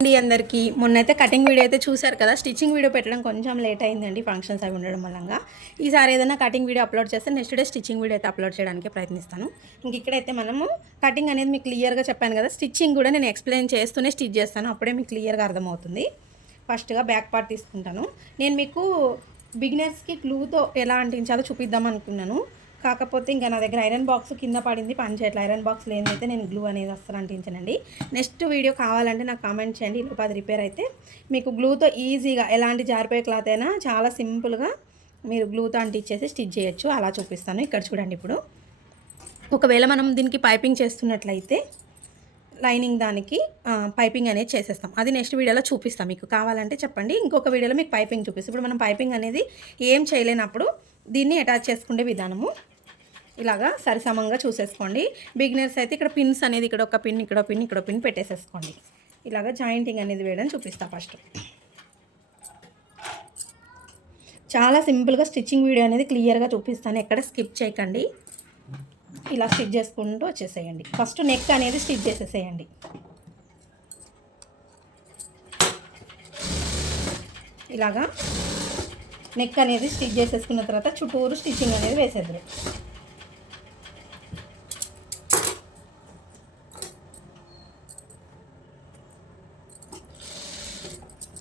అండి అందరికీ. మొన్నైతే cutting video అయితే చూశారు కదా? స్టిచ్చింగ్ వీడియో పెట్టడం కొంచెం లేట్ అయిందండి ఫంక్షన్స్ అవి ఉండడం వల్ల ఈసారి ఏదైనా కటింగ్ వీడియో అప్లోడ్ చేస్తే నెక్స్ట్ డే స్టిచ్చింగ్ వీడియో అయితే అప్లోడ్ చేయడానికి ప్రయత్నిస్తాను. ఇంక ఇక్కడైతే మనము కటింగ్ అనేది మీకు క్లియర్గా చెప్పాను కదా? స్టిచ్చింగ్ కూడా నేను ఎక్స్ప్లెయిన్ చేస్తూనే స్టిచ్ చేస్తాను. అప్పుడే మీకు క్లియర్గా అర్థమవుతుంది. ఫస్ట్గా బ్యాక్ పార్ట్ తీసుకుంటాను. నేను మీకు బిగినర్స్కి గ్లూతో ఎలా అంటించాలో చూపిద్దాం అనుకున్నాను. కాకపోతే ఇంకా నా దగ్గర ఐరన్ బాక్స్ కింద పడింది పని చేయట్లేదు ఐరన్ బాక్స్ లేనిదైతే నేను గ్లూ అనేది అస్సలు అంటించనండి. నెక్స్ట్ వీడియో కావాలంటే నాకు కామెంట్ చేయండి. లోపు అది రిపేర్ అయితే మీకు గ్లూతో ఈజీగా ఎలాంటి జారిపోయే క్లాత్ అయినా చాలా సింపుల్గా మీరు గ్లూతో అంటించేసి స్టిచ్ చేయొచ్చు. అలా చూపిస్తాను. ఇక్కడ చూడండి ఇప్పుడు. ఒకవేళ మనం దీనికి పైపింగ్ చేస్తున్నట్లయితే లైనింగ్ దానికి పైపింగ్ అనేది చేసేస్తాం. అది నెక్స్ట్ వీడియోలో చూపిస్తాం మీకు. కావాలంటే చెప్పండి. ఇంకొక వీడియోలో మీకు పైపింగ్ చూపిస్తాం. ఇప్పుడు మనం పైపింగ్ అనేది ఏం చేయలేనప్పుడు దీన్ని అటాచ్ చేసుకునే విధానము. ఇలాగా సరిసమంగా చూసేసుకోండి. బిగినర్స్ అయితే ఇక్కడ పిన్స్ అనేది ఇక్కడ ఒక పిన్ ఇక్కడ పిన్ ఇక్కడ పిన్ పెట్టేసేసుకోండి. ఇలాగా జాయింటింగ్ అనేది వేయడం చూపిస్తా ఫస్ట్ చాలా సింపుల్గా స్టిచ్చింగ్ వీడియో అనేది క్లియర్గా చూపిస్తాను. ఎక్కడ స్కిప్ చేయకండి. ఇలా స్టిచ్ చేసుకుంటూ వచ్చేసేయండి. ఫస్ట్ నెక్ అనేది స్టిచ్ చేసేసేయండి. ఇలాగా నెక్ అనేది స్టిచ్ చేసేసుకున్న తర్వాత చుట్టూరు స్టిచ్చింగ్ అనేది వేసేద్దరు.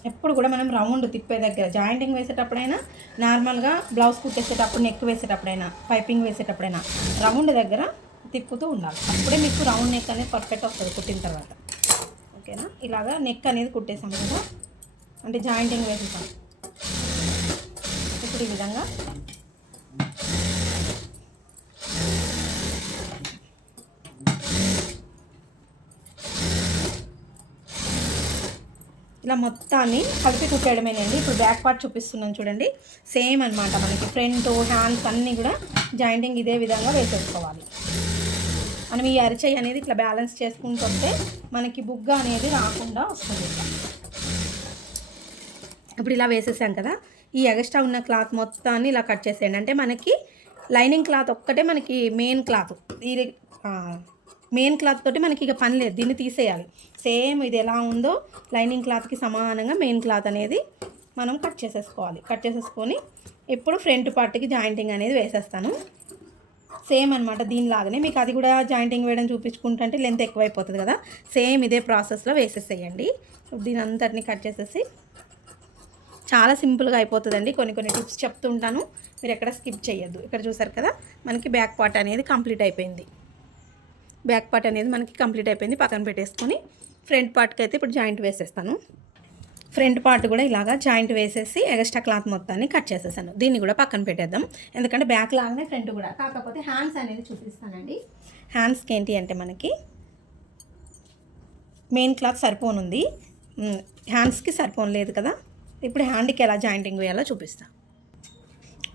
ఎప్పుడు కూడా మనం రౌండ్ తిప్పే దగ్గర జాయింటింగ్ వేసేటప్పుడైనా నార్మల్గా బ్లౌజ్ కుట్టేసేటప్పుడు నెక్ వేసేటప్పుడైనా పైపింగ్ వేసేటప్పుడైనా రౌండ్ దగ్గర తిప్పుతూ ఉండాలి. అప్పుడే మీకు రౌండ్ నెక్ అనేది పర్ఫెక్ట్ వస్తుంది కుట్టిన తర్వాత. ఓకేనా? ఇలాగా నెక్ అనేది కుట్టేసాం కదా? అంటే జాయింటింగ్ వేసేసాం. ఇప్పుడు ఈ విధంగా. ఇలా మొత్తాన్ని కలిపి కుట్టేయడమేనండి. ఇప్పుడు బ్యాక్ పార్ట్ చూపిస్తున్నాను చూడండి. సేమ్ అన్నమాట మనకి ఫ్రంట్ హ్యాండ్స్ అన్నీ కూడా జాయింటింగ్ ఇదే విధంగా వేసేసుకోవాలి. మనం ఈ అరిచేయి అనేది ఇట్లా బ్యాలెన్స్ చేసుకుంటుంటే మనకి బుగ్గ అనేది రాకుండా వస్తుంది. ఇప్పుడు ఇలా వేసేసాం కదా. ఈ ఎగస్ట్రా ఉన్న క్లాత్ మొత్తాన్ని ఇలా కట్ చేసేయండి. అంటే మనకి లైనింగ్ క్లాత్ ఒక్కటే మనకి మెయిన్ క్లాత్. ఇది మెయిన్ క్లాత్ తోటి మనకి ఇక పని లేదు. దీన్ని తీసేయాలి. సేమ్ ఇది ఎలా ఉందో లైనింగ్ క్లాత్కి సమానంగా మెయిన్ క్లాత్ అనేది మనం కట్ చేసేసుకోవాలి. కట్ చేసేసుకొని ఇప్పుడు ఫ్రంట్ పార్ట్కి జాయింటింగ్ అనేది వేసేస్తాను. సేమ్ అనమాట దీనిలాగానే. మీకు అది కూడా జాయింటింగ్ వేయడం చూపించుకుంటుంటే లెంత్ ఎక్కువైపోతుంది కదా. సేమ్ ఇదే ప్రాసెస్లో వేసేసేయండి. దీని అంతటిని కట్ చేసేసి చాలా సింపుల్గా అయిపోతుందండి. కొన్ని కొన్ని టిప్స్ చెప్తుంటాను మీరు ఎక్కడ స్కిప్ చేయొద్దు ఇక్కడ చూసారు కదా మనకి బ్యాక్ పార్ట్ అనేది కంప్లీట్ అయిపోయింది. బ్యాక్ పార్ట్ అనేది మనకి కంప్లీట్ అయిపోయింది. పక్కన పెట్టేసుకొని ఫ్రంట్ పార్ట్కి అయితే ఇప్పుడు జాయింట్ వేసేస్తాను. ఫ్రంట్ పార్ట్ కూడా ఇలాగా జాయింట్ వేసేసి ఎక్స్ట్రా క్లాత్ మొత్తాన్ని కట్ చేసేసాను. దీన్ని కూడా పక్కన పెట్టేద్దాం. ఎందుకంటే బ్యాక్ లాగానే ఫ్రంట్ కూడా. కాకపోతే హ్యాండ్స్ అనేది చూపిస్తానండి. హ్యాండ్స్కి ఏంటి అంటే మనకి మెయిన్ క్లాత్ సరిపోనుంది. హ్యాండ్స్కి సరిపోను లేదు కదా. ఇప్పుడు హ్యాండ్కి ఎలా జాయింటింగ్ వేయాలో చూపిస్తాను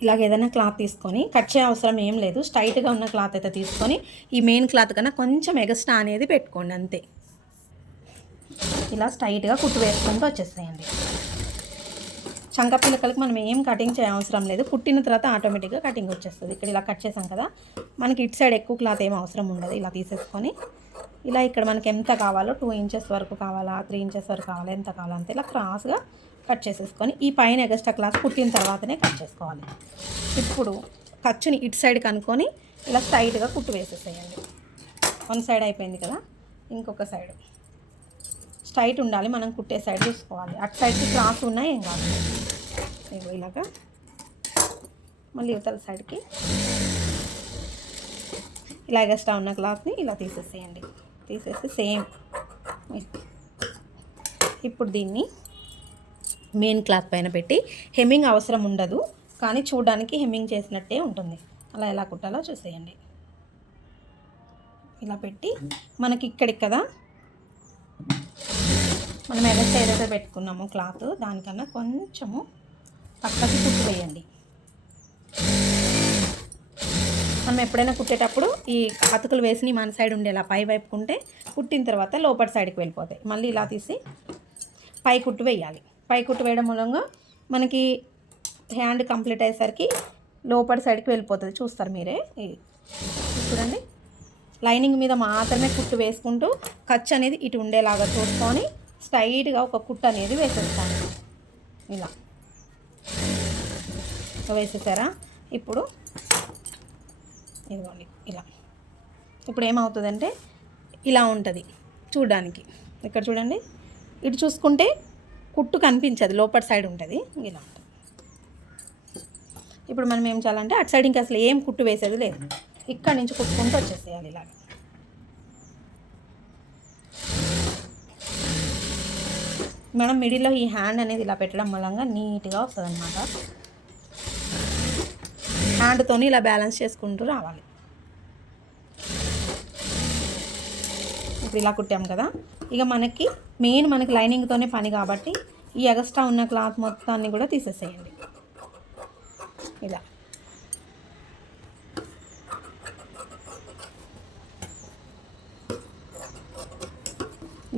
ఇలాగ ఏదైనా క్లాత్ తీసుకొని కట్ చేయ అవసరం ఏం లేదు. స్ట్రైట్గా ఉన్న క్లాత్ అయితే తీసుకొని ఈ మెయిన్ క్లాత్ కన్నా కొంచెం ఎగస్ట్రా అనేది పెట్టుకోండి అంతే. ఇలా స్ట్రైట్గా కుట్టు వేసుకుంటూ వచ్చేసేయండి. చంక పిల్లకలకి మనం ఏం కటింగ్ చేయ అవసరం లేదు. కుట్టిన తర్వాత ఆటోమేటిక్గా కటింగ్ వచ్చేస్తుంది. ఇక్కడ ఇలా కట్ చేసాం కదా మనకి ఇటు సైడ్ ఎక్కువ క్లాత్ ఏం అవసరం ఉండదు. ఇలా తీసేసుకొని ఇలా ఇక్కడ మనకి ఎంత కావాలో టూ ఇంచెస్ వరకు కావాలా త్రీ ఇంచెస్ వరకు కావాలా ఎంత కావాలా అంతే. ఇలా క్రాస్గా కట్ చేసేసుకొని ఈ పైన ఎగస్ట్రా క్లాస్ కుట్టిన తర్వాతనే కట్ చేసుకోవాలి. ఇప్పుడు ఖర్చుని ఇటు సైడ్ కనుక్కొని ఇలా స్ట్రైట్గా కుట్టు వేసేసేయండి. వన్ సైడ్ అయిపోయింది కదా ఇంకొక సైడ్ స్ట్రైట్ ఉండాలి మనం కుట్టే సైడ్ చూసుకోవాలి. అటు సైడ్కి క్లాస్ ఉన్నా ఏం కాదు. ఇగో ఇలాగా. మళ్ళీ ఇవతల సైడ్కి ఇలా ఎగస్ట్రా ఉన్న క్లాత్ని ఇలా తీసేసేయండి. తీసేసి సేమ్ ఇప్పుడు దీన్ని మెయిన్ క్లాత్ పైన పెట్టి హెమ్మింగ్ అవసరం ఉండదు. కానీ చూడడానికి హెమ్మింగ్ చేసినట్టే ఉంటుంది. అలా ఎలా కుట్టాలో చూసేయండి. ఇలా పెట్టి మనకి ఇక్కడికి కదా? మనం ఎగస్ట్రా ఏదైతే పెట్టుకున్నామో క్లాత్ దానికన్నా కొంచెము పక్కకి కుట్టు వేయండి మనం ఎప్పుడైనా కుట్టేటప్పుడు ఈ అతుకులు వేసి మన సైడ్ ఉండేలా పై వైపుకుంటే కుట్టిన తర్వాత లోపటి సైడ్కి వెళ్ళిపోతాయి. మళ్ళీ ఇలా తీసి పై కుట్టు వేయాలి. పై కుట్టు వేయడం మూలంగా మనకి హ్యాండ్ కంప్లీట్ అయ్యేసరికి లోపల సైడ్కి వెళ్ళిపోతుంది. చూస్తారు మీరే. ఇది చూడండి. లైనింగ్ మీద మాత్రమే కుట్టు వేసుకుంటూ ఖర్చు అనేది ఇటు ఉండేలాగా చూసుకొని స్ట్రైట్గా ఒక కుట్టు అనేది వేసేస్తాను. ఇలా. వేసేసారా? ఇప్పుడు ఇదిగోండి. ఇలా. ఇప్పుడు ఏమవుతుందంటే ఇలా ఉంటుంది చూడడానికి. ఇక్కడ చూడండి. ఇటు చూసుకుంటే కుట్టు కనిపించదు లోపల సైడ్ ఉంటుంది. ఇలా. ఉంటుంది ఇప్పుడు మనం ఏం చేయాలంటే అటు సైడ్ ఇంకా అసలు ఏం కుట్టు వేసేది లేదు. ఇక్కడ నుంచి కుట్టుకుంటూ వచ్చేసేయాలి ఇలాగ. మనం మిడిల్లో ఈ హ్యాండ్ అనేది ఇలా పెట్టడం మూలంగా నీట్గా వస్తుంది అనమాట హ్యాండ్తోని ఇలా బ్యాలెన్స్ చేసుకుంటూ రావాలి. ఇప్పుడు ఇలా కుట్టాం కదా. ఇక మనకి మెయిన్ మనకి లైనింగ్తోనే పని కాబట్టి ఈ ఎగస్ట్రా ఉన్న క్లాత్ మొత్తాన్ని కూడా తీసేసేయండి. ఇలా.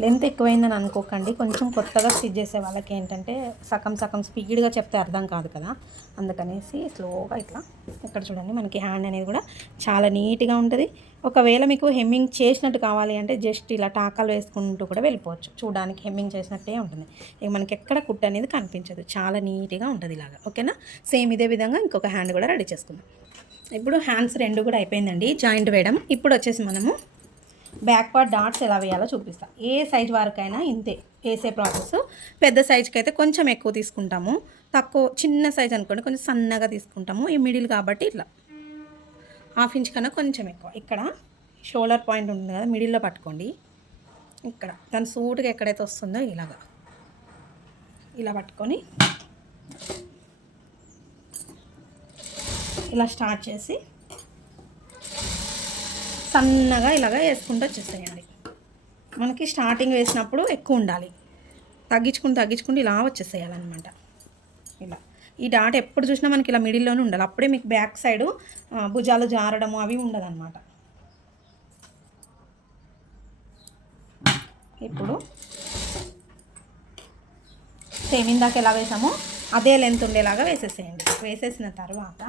లెంత్ ఎక్కువైందని అనుకోకండి. కొంచెం కొత్తగా స్టిచ్ చేసే వాళ్ళకి ఏంటంటే సగం సగం స్పీడ్గా చెప్తే అర్థం కాదు కదా. అందుకనేసి స్లోగా ఇట్లా ఇక్కడ చూడండి మనకి హ్యాండ్ అనేది కూడా చాలా నీట్గా ఉంటుంది. ఒకవేళ మీకు హెమ్మింగ్ చేసినట్టు కావాలి అంటే జస్ట్ ఇలా టాకాలు వేసుకుంటూ కూడా వెళ్ళిపోవచ్చు. చూడడానికి హెమ్మింగ్ చేసినట్టే ఉంటుంది. ఇక మనకి ఎక్కడ కుట్ట అనేది కనిపించదు. చాలా నీట్గా ఉంటుంది ఇలాగా. ఓకేనా? సేమ్ ఇదే విధంగా ఇంకొక హ్యాండ్ కూడా రెడీ చేసుకుందాం. ఇప్పుడు హ్యాండ్స్ రెండు కూడా అయిపోయిందండి. జాయింట్ వేయడం. ఇప్పుడు వచ్చేసి మనము బ్యాక్ పార్ట్ డాట్స్ ఎలా వేయాలో చూపిస్తాం. ఏ సైజ్ వరకైనా ఇంతే వేసే ప్రాసెస్. పెద్ద సైజ్కి అయితే కొంచెం ఎక్కువ తీసుకుంటాము. తక్కువ చిన్న సైజ్ అనుకోండి కొంచెం సన్నగా తీసుకుంటాము. ఈ మిడిల్ కాబట్టి ఇట్లా. హాఫ్ ఇంచ్ కన్నా కొంచెం ఎక్కువ. ఇక్కడ షోల్డర్ పాయింట్ ఉంటుంది కదా మిడిల్లో పట్టుకోండి. ఇక్కడ దాని సూట్గా ఎక్కడైతే వస్తుందో ఇలాగా. ఇలా పట్టుకొని ఇలా స్టార్ట్ చేసి సన్నగా ఇలాగ వేసుకుంటూ వచ్చేసేయండి. మనకి స్టార్టింగ్ వేసినప్పుడు ఎక్కువ ఉండాలి. తగ్గించుకుంటూ తగ్గించుకుంటూ ఇలా వచ్చేసేయాలన్నమాట. ఇలా. ఈ డాట్ ఎప్పుడు చూసినా మనకి ఇలా మిడిల్లోనే ఉండాలి. అప్పుడే మీకు బ్యాక్ సైడు భుజాలు జారడము అవి ఉండదన్నమాట. ఇప్పుడు సేమ్ ఇందాక ఎలా వేసామో అదే లెంత్ ఉండేలాగా వేసేసేయండి. వేసేసిన తర్వాత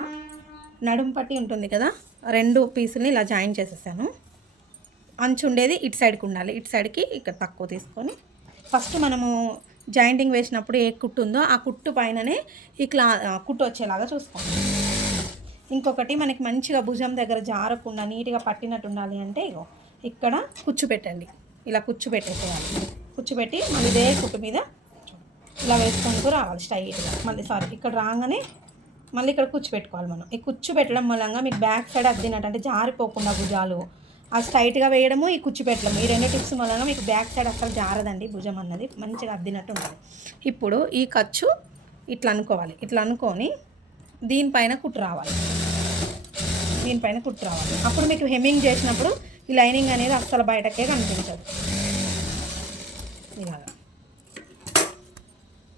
నడుం పట్టి ఉంటుంది కదా రెండు పీసుల్ని ఇలా జాయిన్ చేసేసాను. అంచు ఉండేది ఇటు సైడ్కి ఉండాలి. ఇటు సైడ్కి ఇక్కడ తక్కువ తీసుకొని ఫస్ట్ మనము జాయింటింగ్ వేసినప్పుడు ఏ కుట్టు ఉందో ఆ కుట్టు పైననే ఈ క్లా కుట్టు వచ్చేలాగా చూసుకోండి. ఇంకొకటి మనకి మంచిగా భుజం దగ్గర జారకుండా నీట్గా పట్టినట్టు ఉండాలి అంటే ఇగో ఇక్కడ కుచ్చు పెట్టండి ఇలా కుచ్చు పెట్టేసేయాలి కుచ్చు పెట్టి మళ్ళీ ఇదే కుట్టు మీద ఇలా వేసుకుంటూ రావాలి స్ట్రైట్గా. మళ్ళీ సారీ ఇక్కడ రాగానే మళ్ళీ ఇక్కడ కుచ్చు పెట్టుకోవాలి మనం. ఈ కుచ్చు పెట్టడం మూలంగా మీకు బ్యాక్ సైడ్ అద్దినట్టు అంటే జారిపోకుండా భుజాలు ఆ స్ట్రైట్గా వేయడము ఈ కుచ్చి పెట్టడం ఈ రెండు టిప్స్ వలన మీకు బ్యాక్ సైడ్ అసలు జారదండి భుజం అన్నది. మంచిగా అద్దినట్టు ఉంటుంది ఇప్పుడు ఈ ఖర్చు ఇట్లా అనుకోవాలి. ఇట్లా అనుకొని దీనిపైన కుట్టు రావాలి. దీనిపైన కుట్టు రావాలి. అప్పుడు మీకు హెమ్మింగ్ చేసినప్పుడు ఈ లైనింగ్ అనేది అస్సలు బయటకే కనిపించదు. ఇలాగా.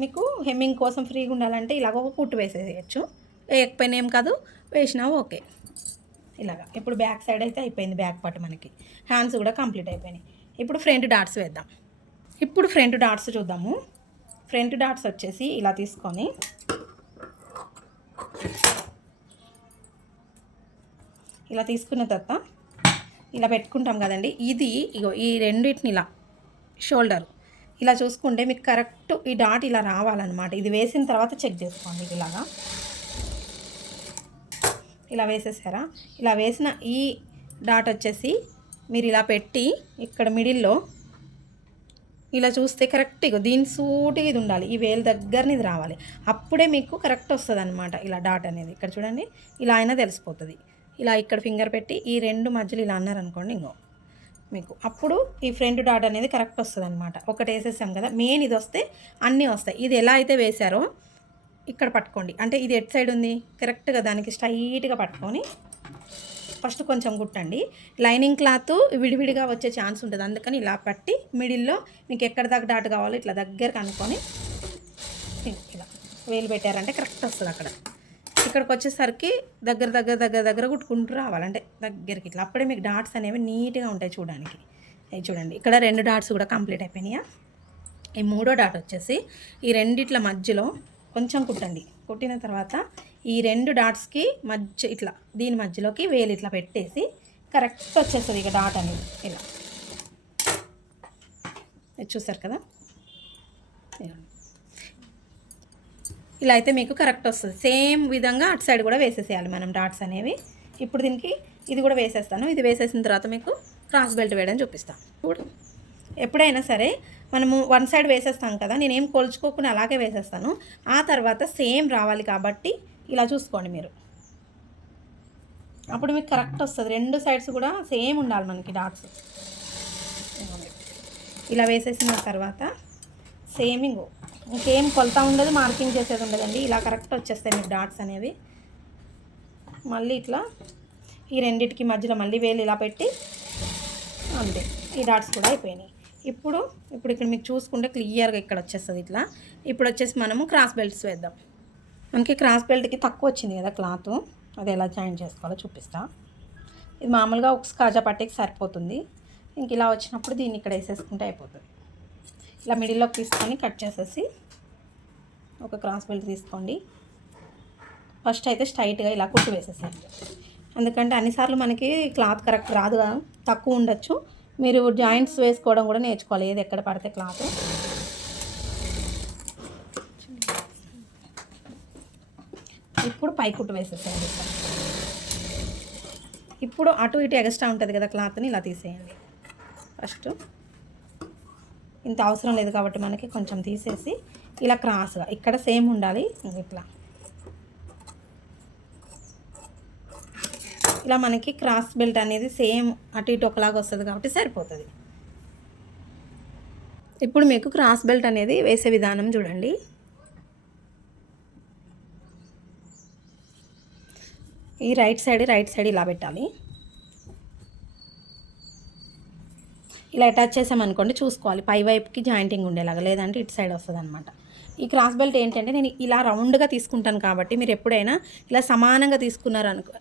మీకు హెమ్మింగ్ కోసం ఫ్రీగా ఉండాలంటే ఇలాగ ఒక కుట్టు వేసేయచ్చు. వేయకపోయినా ఏం కాదు వేసినా ఓకే. ఇలాగా. ఇప్పుడు బ్యాక్ సైడ్ అయితే అయిపోయింది బ్యాక్ పార్ట్ మనకి. హ్యాండ్స్ కూడా కంప్లీట్ అయిపోయినాయి. ఇప్పుడు ఫ్రంట్ డాట్స్ వేద్దాం. ఇప్పుడు ఫ్రంట్ డాట్స్ చూద్దాము. ఫ్రంట్ డాట్స్ వచ్చేసి ఇలా తీసుకొని ఇలా తీసుకున్న తర్వాత ఇలా పెట్టుకుంటాం కదండి. ఇది ఇగో ఈ రెండింటిని ఇలా షోల్డర్ ఇలా చూసుకుంటే మీకు కరెక్ట్ ఈ డాట్ ఇలా రావాలన్నమాట. ఇది వేసిన తర్వాత చెక్ చేసుకోండి ఇలాగా. ఇలా వేసేసారా? ఇలా వేసిన ఈ డాట్ వచ్చేసి మీరు ఇలా పెట్టి ఇక్కడ మిడిల్లో ఇలా చూస్తే కరెక్ట్ ఇగో దీని సూటిగా ఇది ఉండాలి. ఈ వేలు దగ్గరని ఇది రావాలి. అప్పుడే మీకు కరెక్ట్ వస్తుంది అనమాట ఇలా డాట్ అనేది. ఇక్కడ చూడండి ఇలా అయినా తెలిసిపోతుంది. ఇలా ఇక్కడ ఫింగర్ పెట్టి ఈ రెండు మధ్యలో ఇలా అన్నారనుకోండి ఇంకో మీకు. అప్పుడు ఈ ఫ్రంట్ డాట్ అనేది కరెక్ట్ వస్తుంది అనమాట ఒకటి వేసేసాం కదా మెయిన్ ఇది వస్తే అన్నీ వస్తాయి. ఇది ఎలా అయితే వేశారో ఇక్కడ పట్టుకోండి. అంటే ఇది ఎట్ సైడ్ ఉంది? కరెక్ట్గా దానికి స్ట్రైట్గా పట్టుకొని ఫస్ట్ కొంచెం కుట్టండి. లైనింగ్ క్లాత్ విడివిడిగా వచ్చే ఛాన్స్ ఉంటుంది. అందుకని ఇలా పట్టి మిడిల్లో మీకు ఎక్కడ దాకా డాట్ కావాలో ఇట్లా దగ్గరకు అనుకొని ఇలా వేలు పెట్టారంటే కరెక్ట్ వస్తుంది అక్కడ. ఇక్కడికి వచ్చేసరికి దగ్గర దగ్గర దగ్గర దగ్గర కుట్టుకుంటూ రావాలంటే దగ్గరికి ఇట్లా. అప్పుడే మీకు డాట్స్ అనేవి నీట్గా ఉంటాయి చూడడానికి. అవి చూడండి. ఇక్కడ రెండు డాట్స్ కూడా కంప్లీట్ అయిపోయినాయా? ఈ మూడో డాట్ వచ్చేసి ఈ రెండిట్ల మధ్యలో కొంచెం కుట్టండి. కుట్టిన తర్వాత ఈ రెండు డాట్స్కి మధ్య ఇట్లా దీని మధ్యలోకి వేలు ఇట్లా పెట్టేసి కరెక్ట్ వచ్చేస్తుంది ఇక డాట్ అనేది. ఇలా. ఇది చూసారు కదా? ఇలా అయితే మీకు కరెక్ట్ వస్తుంది. సేమ్ విధంగా అటు సైడ్ కూడా వేసేసేయాలి మనం డాట్స్ అనేవి. ఇప్పుడు దీనికి ఇది కూడా వేసేస్తాను. ఇది వేసేసిన తర్వాత మీకు క్రాస్ బెల్ట్ వేయడం చూపిస్తాను. చూడు. ఎప్పుడైనా సరే మనము వన్ సైడ్ వేసేస్తాం కదా నేనేం కొలుచుకోకుండా అలాగే వేసేస్తాను. ఆ తర్వాత సేమ్ రావాలి కాబట్టి ఇలా చూసుకోండి మీరు. అప్పుడు మీకు కరెక్ట్ వస్తుంది. రెండు సైడ్స్ కూడా సేమ్ ఉండాలి మనకి డాట్స్. ఇలా వేసేసిన తర్వాత సేమింగ్. ఇంకేం కొలత ఉండదు మార్కింగ్ చేసేది ఉండదండి. ఇలా కరెక్ట్ వచ్చేస్తాయి మీకు డాట్స్ అనేవి. మళ్ళీ ఇట్లా ఈ రెండిటికి మధ్యలో మళ్ళీ వేలు ఇలా పెట్టి అంతే. ఈ డాట్స్ కూడా అయిపోయినాయి. ఇప్పుడు ఇప్పుడు ఇక్కడ మీకు చూసుకుంటే క్లియర్గా ఇక్కడ వచ్చేస్తుంది ఇట్లా. ఇప్పుడు వచ్చేసి మనము క్రాస్ బెల్ట్స్ వేద్దాం. మనకి క్రాస్ బెల్ట్కి తక్కువ వచ్చింది కదా క్లాత్. అది ఎలా జాయిన్ చేసుకోవాలో చూపిస్తా. ఇది మామూలుగా ఒక కాజా పట్టేకి సరిపోతుంది. ఇంక ఇలా వచ్చినప్పుడు దీన్ని ఇక్కడ వేసేసుకుంటే అయిపోతుంది. ఇలా మిడిల్లోకి తీసుకొని కట్ చేసేసి ఒక క్రాస్ బెల్ట్ తీసుకోండి. ఫస్ట్ అయితే స్ట్రైట్గా ఇలా కుట్టు వేసేసేయండి. ఎందుకంటే అన్నిసార్లు మనకి క్లాత్ కరెక్ట్ రాదు కదా, తక్కువ ఉండొచ్చు. మీరు జాయింట్స్ వేసుకోవడం కూడా నేర్చుకోవాలి. ఏది ఎక్కడ పడితే క్లాత్. ఇప్పుడు పైకుట్టు వేసేసేయండి. ఇప్పుడు అటు ఇటు ఎగస్ట్రా ఉంటుంది కదా క్లాత్ని ఇలా తీసేయండి. ఫస్ట్ ఇంత అవసరం లేదు కాబట్టి మనకి కొంచెం తీసేసి ఇలా క్రాస్గా ఇక్కడ సేమ్ ఉండాలి. ఇట్లా. ఇలా మనకి క్రాస్ బెల్ట్ అనేది సేమ్ అటు ఇటు ఒకలాగా వస్తుంది కాబట్టి సరిపోతుంది. ఇప్పుడు మీకు క్రాస్ బెల్ట్ అనేది వేసే విధానం చూడండి. ఈ రైట్ సైడ్ రైట్ సైడ్ ఇలా పెట్టాలి. ఇలా అటాచ్ చేసామనుకోండి చూసుకోవాలి. పై వైపుకి జాయింటింగ్ ఉండేలాగా లేదంటే ఇటు సైడ్ వస్తుంది అనమాట ఈ క్రాస్ బెల్ట్ ఏంటంటే నేను ఇలా రౌండ్గా తీసుకుంటాను కాబట్టి మీరు ఎప్పుడైనా ఇలా సమానంగా తీసుకున్నారనుకో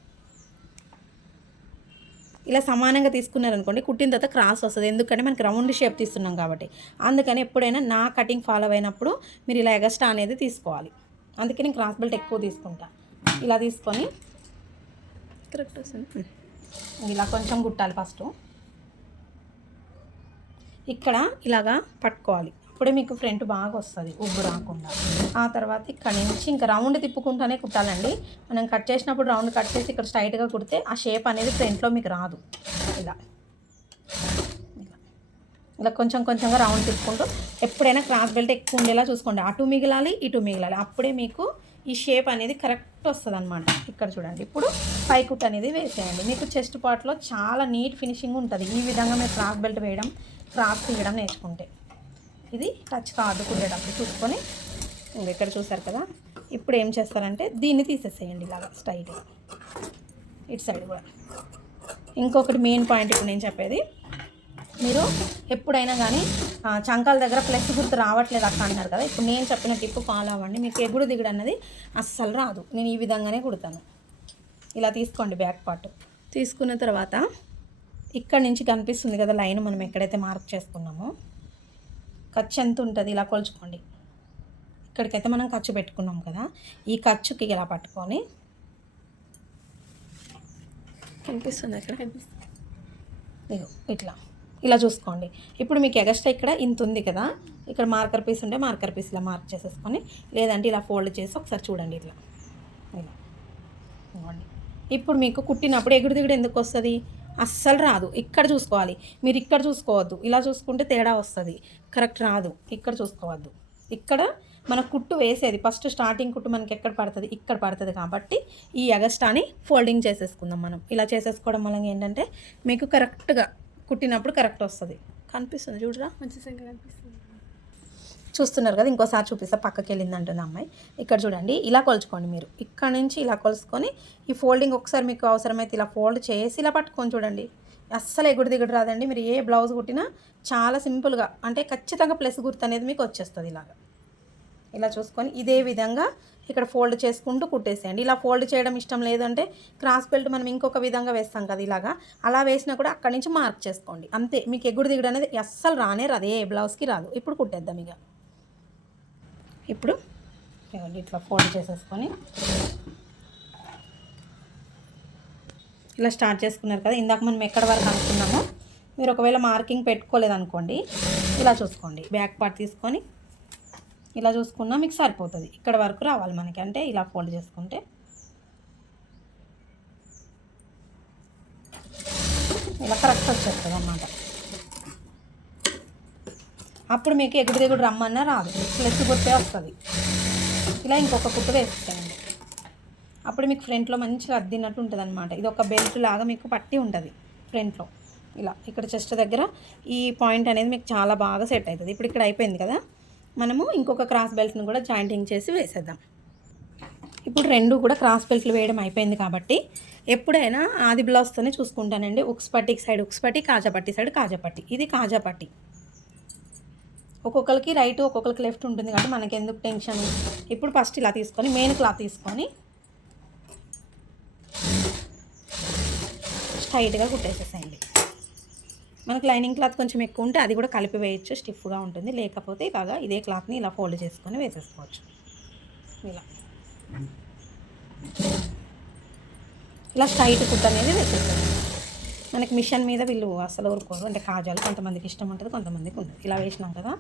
ఇలా సమానంగా తీసుకున్నారనుకోండి కుట్టిన తర్వాత క్రాస్ వస్తుంది. ఎందుకంటే మనకి రౌండ్ షేప్ తీస్తున్నాం కాబట్టి. అందుకని ఎప్పుడైనా నా కటింగ్ ఫాలో అయినప్పుడు మీరు ఇలా ఎగస్ట్రా అనేది తీసుకోవాలి. అందుకే నేను క్రాస్ బెల్ట్ ఎక్కువ తీసుకుంటా. ఇలా తీసుకొని కరెక్ట్ వస్తుంది. ఇలా కొంచెం కుట్టాలి ఫస్ట్. ఇక్కడ ఇలాగా పట్టుకోవాలి. అప్పుడే మీకు ఫ్రంట్ బాగా వస్తుంది ఉబ్బు రాకుండా. ఆ తర్వాత ఇక్కడ నుంచి ఇంకా రౌండ్ తిప్పుకుంటూనే కుట్టాలండి. మనం కట్ చేసినప్పుడు రౌండ్ కట్ చేసి ఇక్కడ స్ట్రైట్గా కుడితే ఆ షేప్ అనేది ఫ్రంట్లో మీకు రాదు. ఇలా. ఇలా. ఇలా కొంచెం కొంచెంగా రౌండ్ తిప్పుకుంటూ ఎప్పుడైనా క్రాస్ బెల్ట్ ఎక్కువ ఉండేలా చూసుకోండి. అటు మిగిలాలి ఇటు మిగిలాలి. అప్పుడే మీకు ఈ షేప్ అనేది కరెక్ట్ వస్తుంది అనమాట ఇక్కడ చూడండి. ఇప్పుడు పై కుట్ అనేది వేసేయండి. మీకు చెస్ట్ పార్ట్లో చాలా నీట్ ఫినిషింగ్ ఉంటుంది. ఈ విధంగా మీరు క్రాస్ బెల్ట్ వేయడం క్రాస్ తీయడం నేర్చుకుంటే. ఇది టచ్ అడ్డుకుండేటప్పుడు చూసుకొని ఇంక ఇక్కడ చూసారు కదా ఇప్పుడు ఏం చేస్తారంటే దీన్ని తీసేసేయండి ఇలాగా స్ట్రైట్గా ఇటు సైడ్ కూడా. ఇంకొకటి మెయిన్ పాయింట్ ఇప్పుడు నేను చెప్పేది మీరు ఎప్పుడైనా కానీ చంకాల దగ్గర ప్లస్ గుర్తు రావట్లేదు అక్క అంటున్నారు కదా. ఇప్పుడు నేను చెప్పిన టిప్పు ఫాలో అవ్వండి. మీకు ఎగుడు దిగుడు అన్నది అస్సలు రాదు. నేను ఈ విధంగానే కుడతాను. ఇలా తీసుకోండి బ్యాక్ పార్ట్ తీసుకున్న తర్వాత ఇక్కడ నుంచి కనిపిస్తుంది కదా లైన్ మనం ఎక్కడైతే మార్క్ చేసుకున్నామో. ఖర్చు ఎంత ఉంటుంది? ఇలా కొలుచుకోండి. ఇక్కడికైతే మనం ఖర్చు పెట్టుకున్నాం కదా ఈ ఖర్చుకి ఇలా పట్టుకొని కనిపిస్తుంది అక్కడ. ఇట్లా. ఇలా చూసుకోండి. ఇప్పుడు మీకు ఎగస్ట్రా ఇక్కడ ఇంత ఉంది కదా ఇక్కడ మార్కర్ పీస్ ఉంటే మార్కర్ పీస్ ఇలా మార్క్ చేసేసుకొని లేదంటే ఇలా ఫోల్డ్ చేసి ఒకసారి చూడండి ఇట్లా. ఇలా ఇప్పుడు మీకు కుట్టినప్పుడు ఎగుడు దిగుడు ఎందుకు వస్తుంది? అస్సలు రాదు. ఇక్కడ చూసుకోవాలి. మీరు ఇక్కడ చూసుకోవద్దు. ఇలా చూసుకుంటే తేడా వస్తుంది. కరెక్ట్ రాదు. ఇక్కడ చూసుకోవద్దు. ఇక్కడ మన కుట్టు వేసేది. ఫస్ట్ స్టార్టింగ్ కుట్టు మనకి ఎక్కడ పడుతుంది? ఇక్కడ పడుతుంది కాబట్టి ఈ అగస్టాని ఫోల్డింగ్ చేసేసుకుందాం మనం. ఇలా చేసేసుకోవడం వల్ల ఏంటంటే మీకు కరెక్ట్గా కుట్టినప్పుడు కరెక్ట్ వస్తుంది. కనిపిస్తుంది చూడరా. మంచి సంఖ్య కనిపిస్తుంది చూస్తున్నారు కదా ఇంకోసారి చూపిస్తా పక్కకి వెళ్ళింది అంటుంది అమ్మాయి. ఇక్కడ చూడండి ఇలా కొలుచుకోండి మీరు. ఇక్కడ నుంచి ఇలా కొలుసుకొని ఈ ఫోల్డింగ్ ఒకసారి మీకు అవసరమైతే ఇలా ఫోల్డ్ చేసి ఇలా పట్టుకొని చూడండి. అస్సలు ఎగుడు దిగుడు రాదండి. మీరు ఏ బ్లౌజ్ కుట్టినా చాలా సింపుల్గా అంటే ఖచ్చితంగా ప్లస్ గుర్తు అనేది మీకు వచ్చేస్తుంది ఇలాగా. ఇలా చూసుకొని ఇదే విధంగా ఇక్కడ ఫోల్డ్ చేసుకుంటూ కుట్టేసేయండి. ఇలా ఫోల్డ్ చేయడం ఇష్టం లేదంటే క్రాస్ బెల్ట్ మనం ఇంకొక విధంగా వేస్తాం కదా ఇలాగా. అలా వేసినా కూడా అక్కడి నుంచి మార్క్ చేసుకోండి. అంతే మీకు ఎగుడు దిగుడు అనేది అస్సలు రానే రాదు. ఏ బ్లౌజ్కి రాదు. ఇప్పుడు కుట్టేద్దాం ఇక. ఇప్పుడు ఇట్లా ఫోల్డ్ చేసేసుకొని. ఇలా స్టార్ట్ చేసుకున్నారు కదా ఇందాక మనం ఎక్కడ వరకు అనుకున్నామో మీరు ఒకవేళ మార్కింగ్ పెట్టుకోలేదు అనుకోండి ఇలా చూసుకోండి. బ్యాక్ పార్ట్ తీసుకొని ఇలా చూసుకున్నా మీకు సరిపోతుంది. ఇక్కడ వరకు రావాలి మనకి అంటే ఇలా ఫోల్డ్ చేసుకుంటే. ఇలా కరెక్ట్ వచ్చేస్తుంది అన్నమాట అప్పుడు మీకు ఎగుడు దిగుడు రమ్మన్నా రాదు. ప్లస్ కొట్టే వస్తుంది. ఇలా ఇంకొక కుట్టు వేసేయండి అప్పుడు మీకు ఫ్రంట్లో మంచిగా అద్దినట్టు ఉంటుంది అనమాట ఇది ఒక బెల్ట్ లాగా మీకు పట్టి ఉంటుంది ఫ్రంట్లో ఇలా ఇక్కడ చెస్ట్ దగ్గర ఈ పాయింట్ అనేది మీకు చాలా బాగా సెట్ అవుతుంది ఇప్పుడు ఇక్కడ అయిపోయింది కదా? మనము ఇంకొక క్రాస్ బెల్ట్ని కూడా జాయింటింగ్ చేసి వేసేద్దాం. ఇప్పుడు రెండు కూడా క్రాస్ బెల్ట్లు వేయడం అయిపోయింది కాబట్టి ఎప్పుడైనా ఆది బ్లౌజ్తోనే చూసుకుంటానండి. ఉక్స్ పట్టికి సైడ్ ఉక్స్ పట్టి కాజాపట్టి సైడ్ కాజాపట్టి ఇది కాజాపట్టి ఒక్కొక్కరికి రైట్ ఒక్కొక్కరికి లెఫ్ట్ ఉంటుంది కాబట్టి మనకి ఎందుకు టెన్షన్ ఇప్పుడు ఫస్ట్ ఇలా తీసుకొని మెయిన్ క్లాత్ తీసుకొని స్ట్రైట్గా కుట్టేసేసేయండి. మనకు లైనింగ్ క్లాత్ కొంచెం ఎక్కువ ఉంటే అది కూడా కలిపి వేయచ్చు స్టిఫ్గా ఉంటుంది. లేకపోతే ఇలాగా ఇదే క్లాత్ని ఇలా ఫోల్డ్ చేసుకొని వేసేసుకోవచ్చు. ఇలా. ఇలా స్ట్రైట్ కుట్ అనేది వేసేసేయండి. మనకి మిషన్ మీద వీళ్ళు అసలు ఊరుకోరు. అంటే కాజాలు కొంతమందికి ఇష్టం ఉంటుంది కొంతమందికి ఉండదు. ఇలా వేసినాం కదా.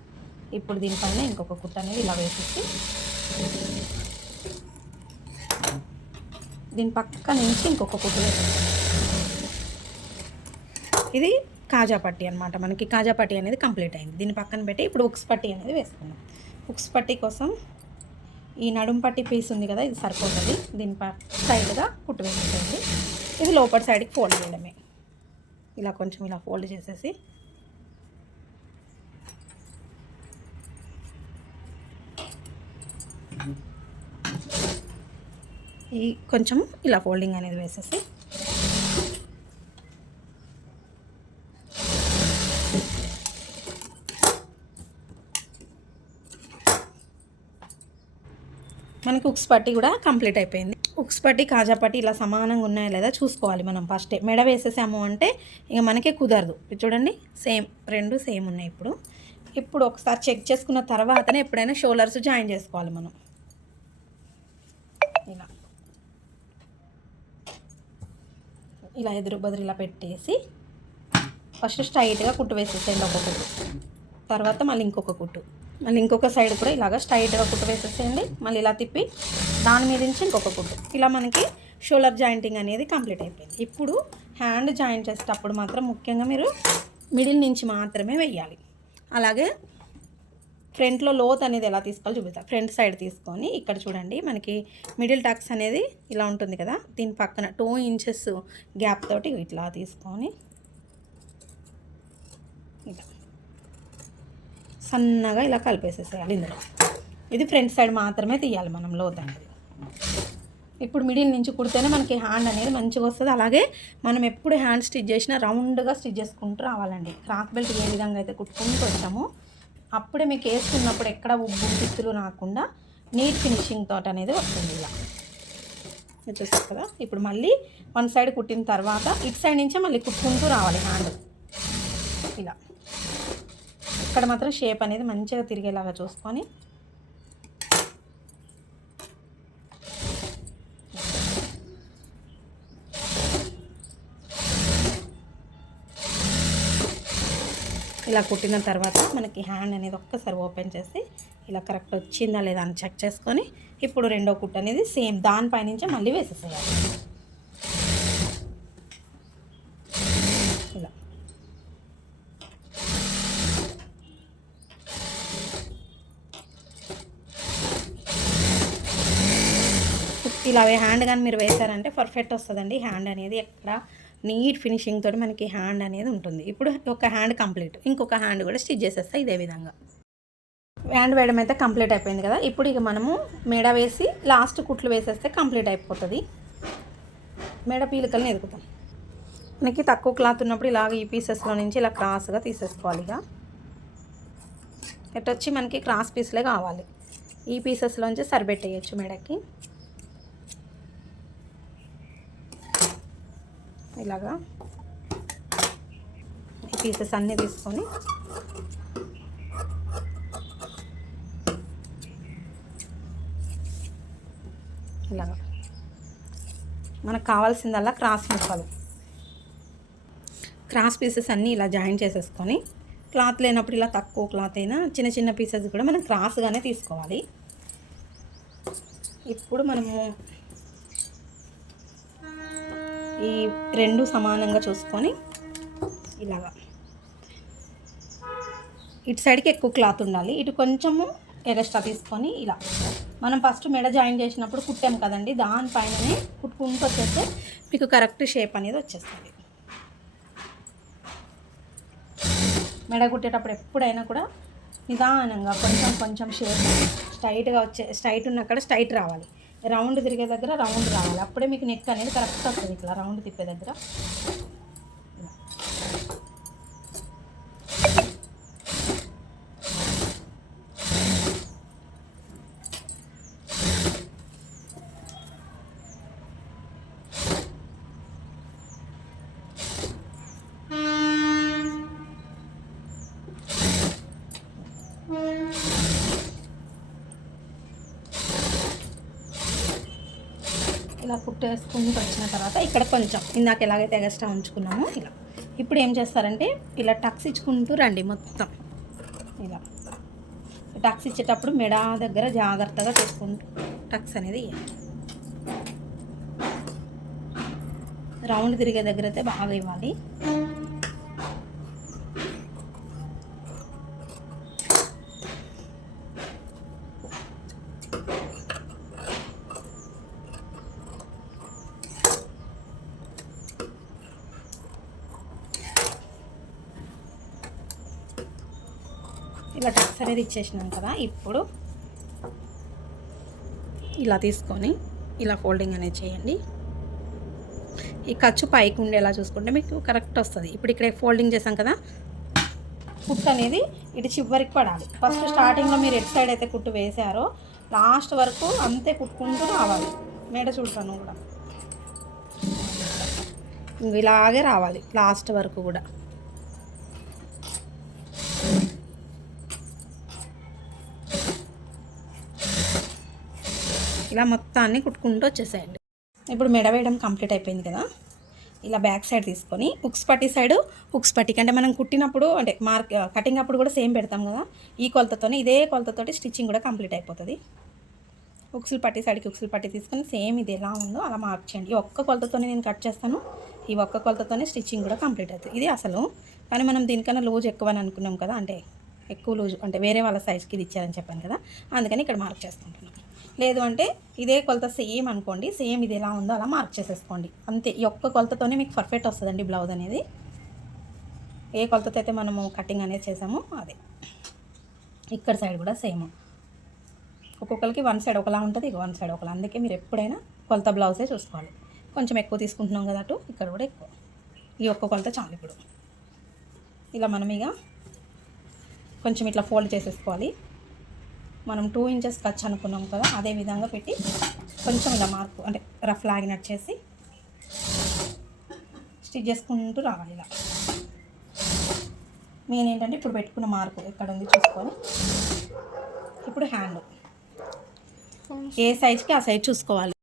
ఇప్పుడు దీనిపైన ఇంకొక కుట్ట అనేది ఇలా వేసేసి దీని పక్క నుంచి ఇంకొక కుట్టు వేసేస్తాం ఇది కాజా పట్టి అనమాట మనకి కాజా పట్టి అనేది కంప్లీట్ అయింది. దీని పక్కన పెట్టి ఇప్పుడు ఉక్స్ పట్టి అనేది వేసుకున్నాం ఉక్స్ పట్టి కోసం ఈ నడుం పట్టి పీస్ ఉంది కదా ఇది సరిపోతుంది. దీని ప సైడ్గా కుట్టు వేసేయండి ఇది లోపల సైడ్కి ఫోల్డ్ చేయడమే. ఇలా కొంచెం ఇలా ఫోల్డ్ చేసేసి. ఈ కొంచెం ఇలా ఫోల్డింగ్ అనేది వేసేసి. మనకి ఉక్స్ పట్టి కూడా కంప్లీట్ అయిపోయింది. ఉక్స్ పట్టి కాజా పట్టి ఇలా సమానంగా ఉన్నాయా లేదా చూసుకోవాలి మనం ఫస్టే మెడ వేసేసాము అంటే ఇక మనకే కుదరదు. చూడండి సేమ్ రెండు సేమ్ ఉన్నాయి ఇప్పుడు. ఇప్పుడు ఒకసారి చెక్ చేసుకున్న తర్వాతనే ఎప్పుడైనా షోల్డర్స్ జాయిన్ చేసుకోవాలి మనం. ఇలా. ఇలా ఎదురు బదురు ఇలా పెట్టేసి ఫస్ట్ స్ట్రైట్గా కుట్టు వేసేసేయండి ఒక కుట్టు. తర్వాత మళ్ళీ ఇంకొక కుట్టు. మళ్ళీ ఇంకొక సైడ్ కూడా ఇలాగ స్ట్రైట్గా కుట్టు వేసేసేయండి. మళ్ళీ ఇలా తిప్పి దాని మీద నుంచి ఇంకొక కుట్టు. ఇలా మనకి షోలర్ జాయింటింగ్ అనేది కంప్లీట్ అయిపోయింది. ఇప్పుడు హ్యాండ్ జాయింట్ చేసేటప్పుడు మాత్రం ముఖ్యంగా మీరు మిడిల్ నుంచి మాత్రమే వెయ్యాలి. అలాగే ఫ్రంట్లో లోత్ అనేది ఎలా తీసుకోవాలో చూపిస్తాను ఫ్రంట్ సైడ్ తీసుకొని ఇక్కడ చూడండి మనకి మిడిల్ టాక్స్ అనేది ఇలా ఉంటుంది కదా దీని పక్కన టూ ఇంచెస్ గ్యాప్ తోటి ఇట్లా తీసుకొని ఇలా సన్నగా ఇలా కలిపేసేసేయాలి ఇందులో. ఇది ఫ్రంట్ సైడ్ మాత్రమే తీయాలి మనం లోత్ అనేది. ఇప్పుడు మిడిల్ నుంచి కుడితేనే మనకి హ్యాండ్ అనేది మంచిగా వస్తుంది. అలాగే మనం ఎప్పుడు హ్యాండ్ స్టిచ్ చేసినా రౌండ్గా స్టిచ్ చేసుకుంటూ రావాలండి. క్రాక్ బెల్ట్ ఏ విధంగా అయితే కుట్టుకుంటూ వచ్చామో అప్పుడే మీకు వేసుకున్నప్పుడు ఎక్కడ ఉబ్బు తిత్తులు రాకుండా నీట్ ఫినిషింగ్ తోట అనేది వస్తుంది ఇలా. చూసారు కదా? ఇప్పుడు మళ్ళీ వన్ సైడ్ కుట్టిన తర్వాత ఇటు సైడ్ నుంచే మళ్ళీ కుట్టుకుంటూ రావాలి హ్యాండ్. ఇలా. ఇక్కడ మాత్రం షేప్ అనేది మంచిగా తిరిగేలాగా చూసుకొని ఇలా కుట్టిన తర్వాత మనకి హ్యాండ్ అనేది ఒక్కసారి ఓపెన్ చేసి ఇలా కరెక్ట్ వచ్చిందా లేదా అని చెక్ చేసుకొని ఇప్పుడు రెండో కుట్ అనేది సేమ్ దానిపైనుంచే మళ్ళీ వేసేసేయాలి ఇలా ఇలా హ్యాండ్ కానీ మీరు వేశారంటే పర్ఫెక్ట్ వస్తుందండి. హ్యాండ్ అనేది ఎక్కడ నీట్ ఫినిషింగ్ తోటి మనకి హ్యాండ్ అనేది ఉంటుంది. ఇప్పుడు ఒక హ్యాండ్ కంప్లీట్ ఇంకొక హ్యాండ్ కూడా స్టిచ్ చేసేస్తా ఇదే విధంగా. హ్యాండ్ వేయడం అయితే కంప్లీట్ అయిపోయింది కదా. ఇప్పుడు ఇక మనము మెడ వేసి లాస్ట్ కుట్లు వేసేస్తే కంప్లీట్ అయిపోతుంది. మెడ పీలికల్ని ఎదుగుతాం. మనకి తక్కువ క్లాత్ ఉన్నప్పుడు ఇలాగ ఈ పీసెస్లో నుంచి ఇలా క్రాస్గా తీసేసుకోవాలి ఇక. ఎటు వచ్చి మనకి క్రాస్ పీస్లే కావాలి. ఈ పీసెస్లోంచి సరిపెట్టేయచ్చు మెడకి. ఇలాగా పీసెస్ అన్నీ తీసుకొని ఇలాగా మనకు కావాల్సిందల్లా క్రాస్ ముక్కలు. క్రాస్ పీసెస్ అన్నీ ఇలా జాయిన్ చేసేసుకొని క్లాత్ లేనప్పుడు ఇలా తక్కువ తక్కువ క్లాత్ అయినా చిన్న చిన్న పీసెస్ కూడా మనం క్రాస్గానే తీసుకోవాలి. ఇప్పుడు మనము ఈ రెండు సమానంగా చూసుకొని ఇలాగా. ఇటు సైడ్కి ఎక్కువ క్లాత్ ఉండాలి. ఇటు కొంచెము ఎగస్ట్రా తీసుకొని ఇలా. మనం ఫస్ట్ మెడ జాయిన్ చేసినప్పుడు కుట్టాం కదండి దానిపైననే కుట్టుకుంటూ వచ్చేస్తే మీకు కరెక్ట్ షేప్ అనేది వచ్చేస్తుంది. మెడ కుట్టేటప్పుడు ఎప్పుడైనా కూడా నిదానంగా కొంచెం కొంచెం షేప్ స్ట్రైట్గా వచ్చే స్ట్రైట్ ఉన్నక్కడ స్ట్రైట్ రావాలి. రౌండ్ తిరిగే దగ్గర రౌండ్ రావాలి. అప్పుడే మీకు నెక్ అనేది కరెక్ట్ వస్తుంది. ఇట్లా రౌండ్ తిప్పే దగ్గర. ఇలా కుట్టేసుకుంటూ వచ్చిన తర్వాత ఇక్కడ కొంచెం ఇందాక ఎలాగైతే ఎగస్ట్రా ఉంచుకున్నామో ఇలా. ఇప్పుడు ఏం చేస్తారంటే ఇలా టక్స్ ఇచ్చుకుంటూ రండి మొత్తం. ఇలా. టక్స్ ఇచ్చేటప్పుడు మెడ దగ్గర జాగ్రత్తగా చేసుకుంటూ టక్స్ అనేది ఇవ్వాలి రౌండ్ తిరిగే దగ్గర అయితే బాగా ఇవ్వాలి ఇలా టక్స్ అనేది ఇచ్చేసినాం కదా ఇప్పుడు ఇలా తీసుకొని ఇలా ఫోల్డింగ్ అనేది చేయండి. ఈ ఖర్చు పైకి ఉండేలా చూసుకుంటే మీకు కరెక్ట్ వస్తుంది. ఇప్పుడు ఇక్కడ ఫోల్డింగ్ చేసాం కదా కుట్టు అనేది ఇటు చివరికి పడాలి. ఫస్ట్ స్టార్టింగ్లో మీరు ఎటు సైడ్ అయితే కుట్టు వేసారో లాస్ట్ వరకు అంతే కుట్టుకుంటూ రావాలి. మేడ చూడతాను కూడా. ఇలాగే రావాలి లాస్ట్ వరకు కూడా. ఇలా మొత్తాన్ని కుట్టుకుంటూ వచ్చేసేయండి. ఇప్పుడు మెడ వేయడం కంప్లీట్ అయిపోయింది కదా. ఇలా బ్యాక్ సైడ్ తీసుకొని ఉక్స్ పట్టి సైడ్ ఉక్స్ పట్టికి అంటే మనం కుట్టినప్పుడు అంటే మార్క్ కటింగ్ అప్పుడు కూడా సేమ్ పెడతాం కదా. ఈ కొలతతోనే ఇదే కొలతతోటి స్టిచ్చింగ్ కూడా కంప్లీట్ అయిపోతుంది. ఉక్సులు పట్టి సైడ్కి ఉక్సులు పట్టి తీసుకొని సేమ్ ఇది ఎలా ఉందో అలా మార్క్ చేయండి ఈ ఒక్క కొలతతోనే నేను కట్ చేస్తాను. ఈ ఒక్క కొలతతోనే స్టిచ్చింగ్ కూడా కంప్లీట్ అవుతుంది ఇది అసలు. కానీ మనం దీనికన్నా లూజ్ ఎక్కువ అని అనుకున్నాం కదా అంటే ఎక్కువ లూజ్ అంటే వేరే వాళ్ళ సైజ్కి ఇది ఇచ్చారని చెప్పాను కదా. అందుకని ఇక్కడ మార్క్ చేసుకుంటున్నాను. లేదు అంటే ఇదే కొలత సేమ్ అనుకోండి సేమ్ ఇది ఎలా ఉందో అలా మార్క్ చేసేసుకోండి. అంతే ఈ ఒక్క కొలతతోనే మీకు పర్ఫెక్ట్ వస్తుందండి బ్లౌజ్ అనేది. ఏ కొలతతో అయితే మనము కటింగ్ అనేది చేసామో అదే. ఇక్కడ సైడ్ కూడా సేమ్ ఒక్కొక్కరికి వన్ సైడ్ ఒకలా ఉంటుంది ఇక వన్ సైడ్ ఒకలా. అందుకే మీరు ఎప్పుడైనా కొలత బ్లౌజే చూసుకోవాలి. కొంచెం ఎక్కువ తీసుకుంటున్నాం కదా అటు ఇక్కడ కూడా ఎక్కువ. ఈ ఒక్క కొలత చాలు ఇప్పుడు. ఇలా మనం ఇక కొంచెం ఇట్లా ఫోల్డ్ చేసేసుకోవాలి. మనం టూ ఇంచెస్ ఖర్చు అనుకున్నాం కదా అదే విధంగా పెట్టి కొంచెం ఇలా మార్పు అంటే రఫ్ లాగినట్టు చేసి స్టిచ్ చేసుకుంటూ రావాలి ఇలా. మెయిన్ ఏంటంటే ఇప్పుడు పెట్టుకున్న మార్పు ఎక్కడ ఉంది చూసుకొని. ఇప్పుడు హ్యాండ్ ఏ సైజ్కి ఆ సైజ్ చూసుకోవాలి.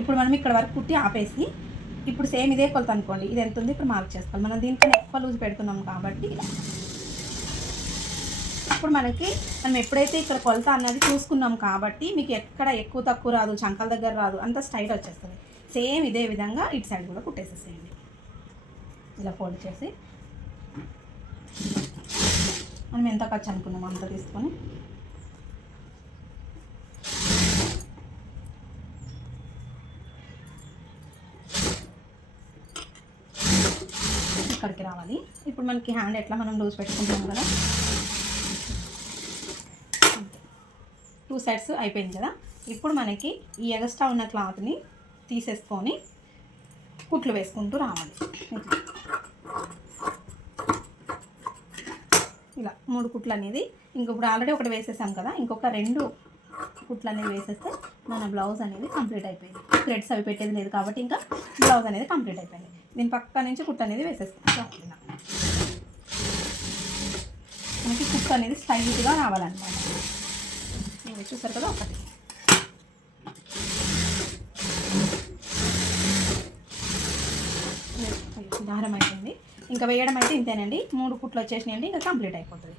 ఇప్పుడు మనం ఇక్కడ వరకు కుట్టి ఆపేసి ఇప్పుడు సేమ్ ఇదే కొలత అనుకోండి ఇది ఎంత ఉంది? ఇప్పుడు మార్క్ చేసుకోవాలి. మనం దీనికన్నా ఎక్కువ లూజ్ పెడుతున్నాం కాబట్టి అప్పుడు ఇప్పుడు మనకి మనం ఎప్పుడైతే ఇక్కడ కొలత అన్నది చూసుకున్నాం కాబట్టి మీకు ఎక్కడ ఎక్కువ తక్కువ రాదు చంకల దగ్గర రాదు అంత స్టైల్ వచ్చేస్తుంది. సేమ్ ఇదే విధంగా ఇటు సైడ్ కూడా కుట్టేసేసేయండి. ఇలా ఫోల్డ్ చేసి మనం ఎంత ఖర్చు అనుకున్నాం అంత తీసుకొని ఇక్కడికి రావాలి. ఇప్పుడు మనకి హ్యాండ్ ఎట్లా మనం లూజ్ పెట్టుకుంటాం కదా టూ సైడ్స్ అయిపోయింది కదా. ఇప్పుడు మనకి ఈ ఎగస్ట్రా ఉన్న క్లాత్ని తీసేసుకొని కుట్లు వేసుకుంటూ రావాలి. ఇలా మూడు కుట్లు అనేది ఇంక ఇప్పుడు ఆల్రెడీ ఒకటి వేసేసాం కదా. ఇంకొక రెండు కుట్లు అనేది వేసేస్తే మన బ్లౌజ్ అనేది కంప్లీట్ అయిపోయింది. థ్రెడ్స్ అవి పెట్టేది లేదు కాబట్టి ఇంకా బ్లౌజ్ అనేది కంప్లీట్ అయిపోయింది. దీని పక్క నుంచి కుట్టు అనేది వేసేస్తాం. మనకి కుట్టు అనేది స్టైల్గా రావాలన్నమాట. ఇవి చూసారు కదా ఒకటి. దారం అయిపోయింది ఇంకా వేయడం అయితే ఇంతేనండి. మూడు కుట్లు వచ్చేసినాయండి. ఇంకా కంప్లీట్ అయిపోతుంది.